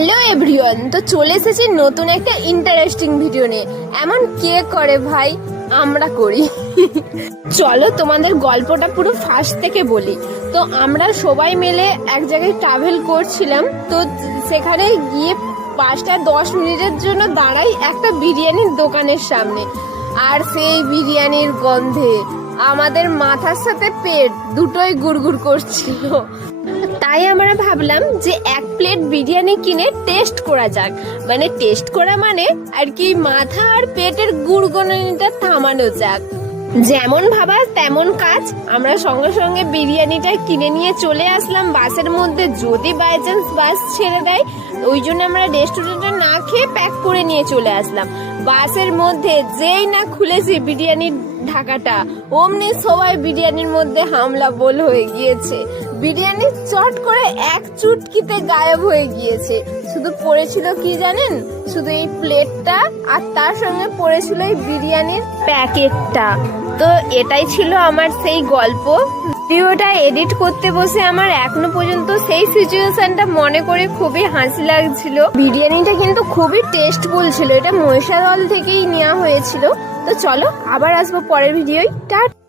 Hello everyone, তো চলে এসেছি নতুন একটা ইন্টারেস্টিং ভিডিও নিয়ে। এমন কে করে ভাই? আমরা করি। চলো তোমাদের গল্পটা পুরো ফার্স্ট থেকে বলি। তো আমরা সবাই মিলে এক জায়গায় ট্রাভেল করছিলাম, তো সেখানে গিয়ে 5-10 মিনিটের জন্য দাঁড়াই একটা বিরিয়ানির দোকানের সামনে। আর সেই বিরিয়ানির গন্ধে আমাদের মাথার সাথে পেট দুটোই গুড়গুড় করছিল। তাই আমরা ভাবলাম যে এক প্লেট বিরিয়ানি কিনে টেস্ট করা যাক। মানে টেস্ট করা মানে আর কি, মাথা আর পেটের গুড়গুড়ানিটা থামানো যাক। যেমন ভাবা তেমন কাজ, আমরা সঙ্গে সঙ্গে বিরিয়ানিটা কিনে নিয়ে চলে আসলাম বাসের মধ্যে, যদি বাই চান্স বাস ছেড়ে দেয়। ওই জন্য আমরা রেস্টুরেন্টে না খেয়ে প্যাক করে নিয়ে চলে আসলাম। বাসের মধ্যে যেই না খুলেছি বিরিয়ানির ঢাকাটা, অমনি সবাই বিরিয়ানির মধ্যে হামলা বোল হয়ে গিয়েছে। বিরিয়ানি চট করে এক চুটকিতে গায়েব হয়ে গিয়েছে। শুধু পড়েছিল কি জানেন? শুধু এই প্লেটটা, আর তার সঙ্গে পড়েছিল এই বিরিয়ানির প্যাকেটটা। তো এটাই ছিল আমার সেই গল্প। ভিডিওটা এডিট করতে বসে আমার এখনো পর্যন্ত সেই সিচুয়েশনটা মনে করে খুবই হাসি লাগছিল। বিরিয়ানিটা কিন্তু খুবই টেস্টফুল ছিল, এটা মহিষাদল থেকেই নেওয়া হয়েছিল। তো চলো আবার আসবো পরের ভিডিওয়। টাটা।